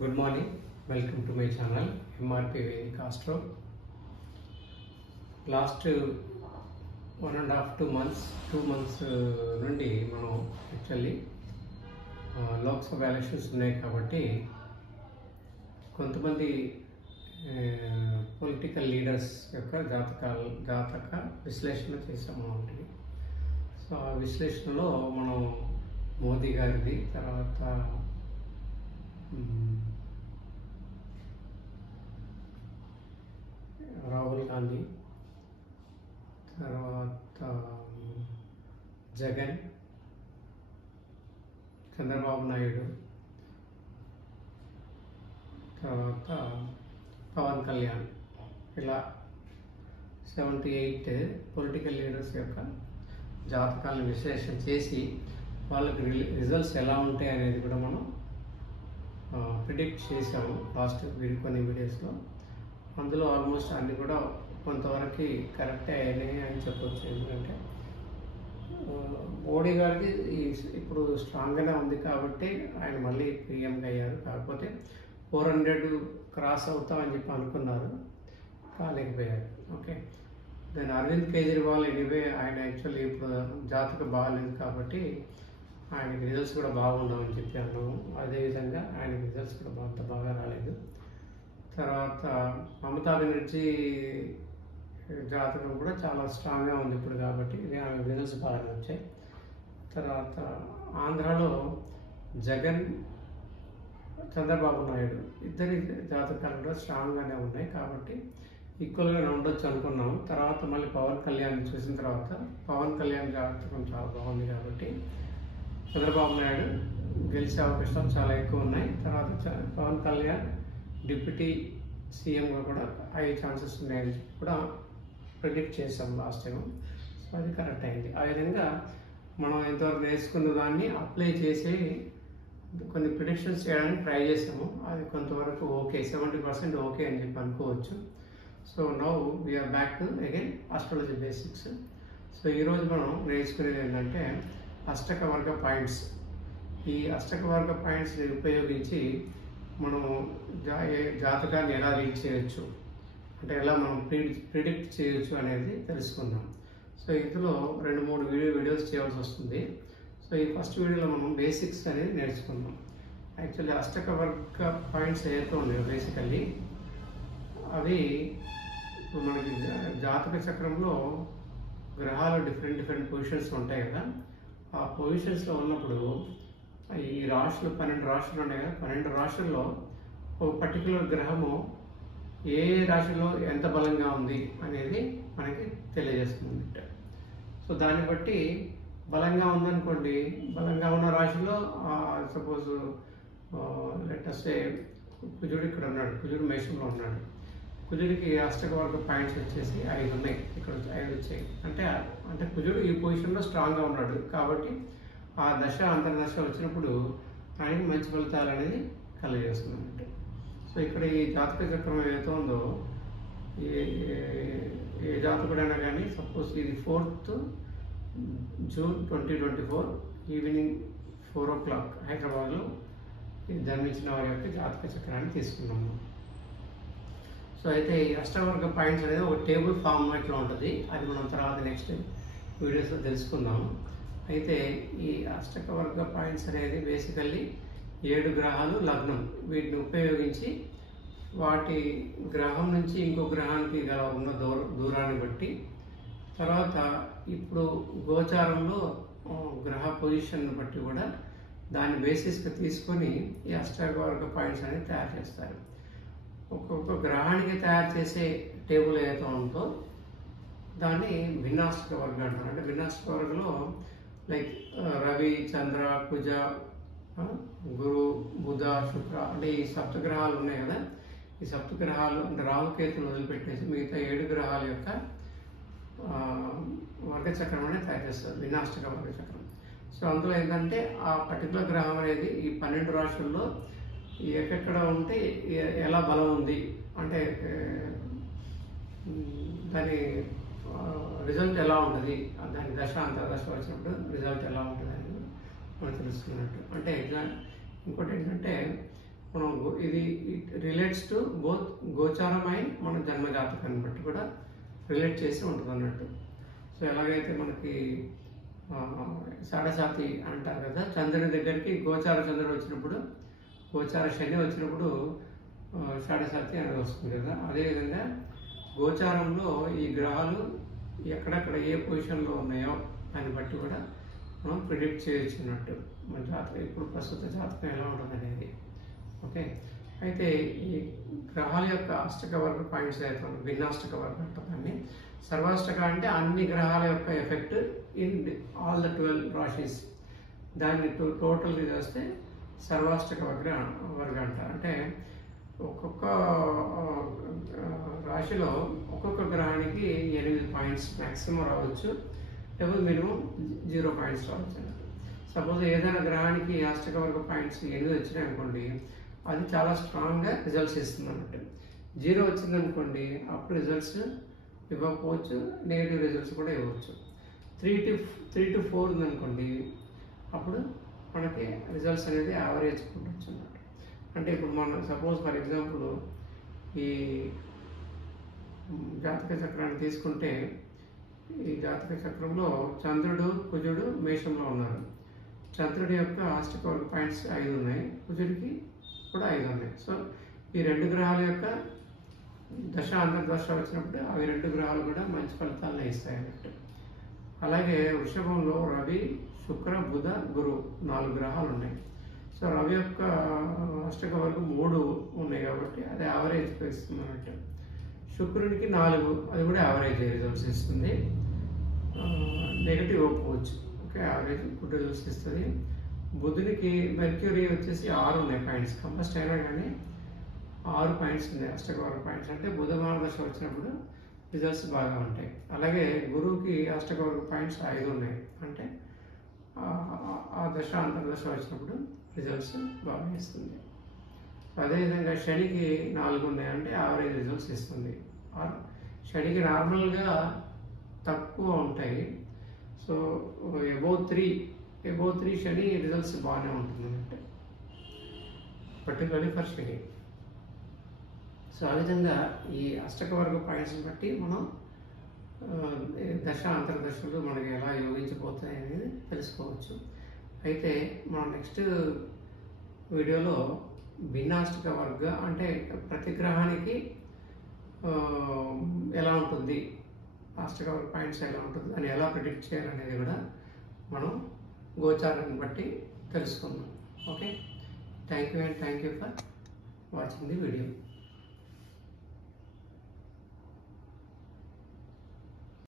Good morning, welcome to my channel MRP Vedic Astro. Last 1.5 2 months నుండి మనం actually Lok Sabha elections ఉన్నాయి కాబట్టి కొంతమంది పొలిటికల్ లీడర్స్ యొక్క జాతక విశ్లేషణ చేసాము అంటే సో ఆ విశ్లేషణలో మనం మోదీ గారిది తర్వాత రాహుల్ గాంధీ తర్వాత జగన్ చంద్రబాబు నాయుడు తర్వాత పవన్ కళ్యాణ్ ఇలా 78 పొలిటికల్ లీడర్స్ యొక్క జాతకాలను విశ్లేషణ చేసి వాళ్ళకి రిజల్ట్స్ ఎలా ఉంటాయి అనేది కూడా మనం ప్రిడిక్ట్ చేసాము లాస్ట్ కొన్ని వీడియోస్లో. అందులో ఆల్మోస్ట్ అన్ని కూడా కొంతవరకు కరెక్టే అయినాయి అని చెప్పవచ్చు. ఎందుకంటే మోడీ గారికి ఇప్పుడు స్ట్రాంగ్గానే ఉంది కాబట్టి ఆయన మళ్ళీ పీఎంగా అయ్యారు. కాకపోతే 400 క్రాస్ అవుతామని చెప్పి అనుకున్నారు, కాలేకపోయారు. ఓకే, దాని అరవింద్ కేజ్రీవాల్ ఎనీవే ఆయన యాక్చువల్లీ ఇప్పుడు జాతకం బాగాలేదు కాబట్టి ఆయనకి రిజల్ట్స్ కూడా బాగుండవని చెప్పి అన్నాము. అదేవిధంగా ఆయనకి రిజల్ట్స్ కూడా అంత బాగా రాలేదు. తర్వాత మమతా బెనర్జీ జాతకం కూడా చాలా స్ట్రాంగ్గా ఉంది ఇప్పుడు కాబట్టి ఆమె రిజల్ట్స్ బాగా వచ్చాయి. తర్వాత ఆంధ్రాలో జగన్ చంద్రబాబు నాయుడు ఇద్దరి జాతకాలు కూడా స్ట్రాంగ్గానే ఉన్నాయి కాబట్టి ఈక్వల్గానే ఉండొచ్చు అనుకున్నాము. తర్వాత మళ్ళీ పవన్ కళ్యాణ్ చూసిన తర్వాత పవన్ కళ్యాణ్ జాతకం చాలా బాగుంది కాబట్టి చంద్రబాబు నాయుడు గెలిచే అవకాశాలు చాలా ఎక్కువ ఉన్నాయి. తర్వాత పవన్ కళ్యాణ్ డిప్యూటీ సీఎంగా కూడా అయ్యే ఛాన్సెస్ ఉన్నాయని కూడా ప్రిడిక్ట్ చేసాం లాస్ట్ టైం. సో అది కరెక్ట్ అయింది. ఆ విధంగా మనం ఎంతవరకు నేర్చుకున్న దాన్ని అప్లై చేసి కొన్ని ప్రిడిక్షన్స్ చేయడానికి ట్రై చేసాము. అది కొంతవరకు ఓకే, 70% ఓకే అని చెప్పి అనుకోవచ్చు. So now we are back to again astrology basics. So ఈరోజు మనం నేర్చుకునేది ఏంటంటే అష్టక వర్గ పాయింట్స్. ఈ అష్టక వర్గ పాయింట్స్ని ఉపయోగించి మనం జాతకాన్ని ఎలా రీడ్ చేయొచ్చు, అంటే ఎలా మనం ప్రిడిక్ట్ చేయొచ్చు అనేది తెలుసుకుందాం. సో ఇందులో 2-3 వీడియోస్ చేయాల్సి వస్తుంది. సో ఈ ఫస్ట్ వీడియోలో మనం బేసిక్స్ అనేది నేర్చుకుందాం. యాక్చువల్లీ అష్టక వర్గ పాయింట్స్ ఏదైతే ఉన్నాయో బేసికల్లీ అవి ఇప్పుడు మనకి జాతక చక్రంలో గ్రహాలు డిఫరెంట్ పొజిషన్స్ ఉంటాయి కదా. ఆ పొజిషన్స్లో ఉన్నప్పుడు ఈ రాశులు 12 రాశులు ఉన్నాయి కదా. 12 రాశుల్లో ఒక పర్టికులర్ గ్రహము ఏ రాశిలో ఎంత బలంగా ఉంది అనేది మనకి తెలియజేస్తుంది. సో దాన్ని బట్టి బలంగా ఉందనుకోండి, బలంగా ఉన్న రాశిలో సపోజ్ లెటర్సే కుజుడు ఇక్కడ ఉన్నాడు, కుజుడు మేషంలో ఉన్నాడు. కుజుడికి అష్టక వర్గ పాయింట్స్ వచ్చేసి 5 ఉన్నాయి, ఇక్కడ 5 వచ్చాయి. అంటే కుజుడు ఈ పొజిషన్లో స్ట్రాంగ్గా ఉన్నాడు కాబట్టి ఆ దశ అంతర్దశ వచ్చినప్పుడు ఆయనకి మంచి ఫలితాలు అనేది కలుగజేస్తుంది. సో ఇక్కడ ఈ జాతక చక్రం ఏదైతే ఉందో ఏ జాతకుడైనా కానీ సపోజ్ ఇది 4th జూన్ 2024 ఈవినింగ్ 4 o'clock హైదరాబాద్లో జన్మించిన వారి యొక్క జాతక చక్రాన్ని తీసుకున్నాము. సో అయితే ఈ అష్టవర్గ పాయింట్స్ అనేది ఒక టేబుల్ ఫార్మాట్లో ఉంటుంది. అది మనం తర్వాత నెక్స్ట్ వీడియోస్లో తెలుసుకుందాము. అయితే ఈ అష్టక వర్గ పాయింట్స్ అనేది బేసికల్లీ 7 గ్రహాలు లగ్నం, వీటిని ఉపయోగించి వాటి గ్రహం నుంచి ఇంకో గ్రహానికి గల ఉన్న దూరాన్ని బట్టి, తర్వాత ఇప్పుడు గోచారంలో గ్రహ పొజిషన్ని బట్టి కూడా దాన్ని బేసిస్గా తీసుకొని ఈ అష్టక వర్గ పాయింట్స్ అనేది తయారు చేస్తారు. ఒక్కొక్క గ్రహానికి తయారు చేసే టేబుల్ ఏదైతే ఉందో దాన్ని భిన్నాష్టక వర్గం అంటారు. అంటే భిన్నాష్టక వర్గంలో లైక్ రవి, చంద్ర, కుజ, గురు, బుధ, శుక్ర అంటే ఈ సప్తగ్రహాలు ఉన్నాయి కదా. ఈ సప్తగ్రహాలు అంటే రాహుకేతులు వదిలిపెట్టేసి మిగతా 7 గ్రహాల యొక్క వర్గచక్రం అనేది తయారు చేస్తారు, వినాష్టక వర్గచక్రం. సో అందులో ఏంటంటే ఆ పర్టికులర్ గ్రహం అనేది ఈ 12 రాశుల్లో ఎక్కడ ఉంటే ఎలా బలం ఉంది అంటే దాని రిజల్ట్ ఎలా ఉంటుంది, దాని దశ అంతర్దశ వచ్చినప్పుడు రిజల్ట్ ఎలా ఉంటుంది అని మనకు తెలుసుకున్నట్టు. అంటే ఇంకోటి ఏంటంటే మనం ఇది రిలేట్స్ టు బోత్ గోచారం అండ్ మన జన్మజాతకాన్ని బట్టి కూడా రిలేట్ చేసి ఉంటుంది అన్నట్టు. సో ఎలాగైతే మనకి సాడసాతి అంటారు కదా, చంద్రుని దగ్గరికి గోచార చంద్రుడు వచ్చినప్పుడు, గోచార శని వచ్చినప్పుడు సాడసాతి అనేది వస్తుంది కదా. అదేవిధంగా గోచారంలో ఈ గ్రహాలు ఎక్కడెక్కడ ఏ పొజిషన్లో ఉన్నాయో దాన్ని బట్టి కూడా మనం ప్రిడిక్ట్ చేయొచ్చున్నట్టు మన జాతకం, ఇప్పుడు ప్రస్తుత జాతకం ఎలా ఉంటుంది అనేది. ఓకే, అయితే ఈ గ్రహాల యొక్క అష్టక వర్గ పాయింట్స్ అయితే భిన్నాష్టక వర్గం అంటుందండి. సర్వాష్టక అంటే అన్ని గ్రహాల యొక్క ఎఫెక్ట్ ఇన్ ఆల్ ద 12 రాశీస్, దాన్ని టోటల్ చేస్తే సర్వాష్టక వర్గ అంటారు. అంటే ఒక్కొక్క రాశిలో ఒక్కొక్క గ్రహానికి 8 పాయింట్స్ మ్యాక్సిమం రావచ్చు, లేకపోతే మినిమం 0 పాయింట్స్ రావచ్చు అన్నట్టు. సపోజ్ ఏదైనా గ్రహానికి అష్టక వర్గ పాయింట్స్ 8 వచ్చినాయి అనుకోండి, అది చాలా స్ట్రాంగ్గా రిజల్ట్స్ ఇస్తుంది అన్నట్టు. 0 వచ్చిందనుకోండి అప్పుడు రిజల్ట్స్ ఇవ్వకపోవచ్చు, నెగిటివ్ రిజల్ట్స్ కూడా ఇవ్వచ్చు. 3 to 4 ఉందనుకోండి అప్పుడు మనకి రిజల్ట్స్ అనేది యావరేజ్ ఉండొచ్చు అన్నమాట. అంటే ఇప్పుడు మనం సపోజ్ ఫర్ ఎగ్జాంపుల్ ఈ జాతక చక్రాన్ని తీసుకుంటే, ఈ జాతక చక్రంలో చంద్రుడు కుజుడు మేషంలో ఉన్నారు. చంద్రుడి యొక్క అష్టక వర్గ పాయింట్స్ 5 ఉన్నాయి, కుజుడికి కూడా 5 ఉన్నాయి. సో ఈ 2 గ్రహాల యొక్క దశ అంతర్దశ వచ్చినప్పుడు అవి 2 గ్రహాలు కూడా మంచి ఫలితాలను ఇస్తాయి అన్నట్టు. అలాగే వృషభంలో రవి, శుక్ర, బుధ, గురు 4 గ్రహాలు ఉన్నాయి. సో రవి యొక్క అష్టక వర్గం 3 ఉన్నాయి కాబట్టి అది యావరేజ్ ఇస్తుంది అన్నట్టు. శుక్రునికి 4, అది కూడా యావరేజ్ రిజల్ట్స్ ఇస్తుంది, నెగిటివ్ ఇవ్వకపోవచ్చు. ఓకే, యావరేజ్ గుడ్ రిజల్ట్స్ ఇస్తుంది. బుధునికి మెర్క్యూరీ వచ్చేసి 6 ఉన్నాయి పాయింట్స్, కంపస్ట్ అయినా కానీ 6 పాయింట్స్ ఉన్నాయి అష్టక వర్గ పాయింట్స్. అంటే బుధ మహాదశ వచ్చినప్పుడు రిజల్ట్స్ బాగా ఉంటాయి. అలాగే గురువుకి అష్టక వర్గ పాయింట్స్ 5 ఉన్నాయి, అంటే ఆ దశ అంతర్దశ వచ్చినప్పుడు రిజల్ట్స్ బాగా ఇస్తుంది. అదేవిధంగా శనికి 4 ఉన్నాయి, అంటే యావరేజ్ రిజల్ట్స్ ఇస్తుంది. శనికి నార్మల్గా తక్కువ ఉంటాయి. సో అబౌవ్ 3 శని రిజల్ట్స్ బాగానే ఉంటుంది అంటే పర్టికులర్లీ ఫర్ శని. సో ఆ విధంగా ఈ అష్టక వర్గ పాయింట్స్ని బట్టి మనం దశ అంతర్దశలు మనకి ఎలా యోగించిపోతాయి అనేది తెలుసుకోవచ్చు. అయితే మనం నెక్స్ట్ వీడియోలో భిన్నాష్టక వర్గ అంటే ప్రతి గ్రహానికి ఎలా ఉంటుంది, అష్టక వర్గ పాయింట్స్ ఎలా ఉంటుంది అని ఎలా ప్రిడిక్ట్ చేయాలనేది కూడా మనం గోచారాన్ని బట్టి తెలుసుకుందాం. Okay, thank you for watching the video.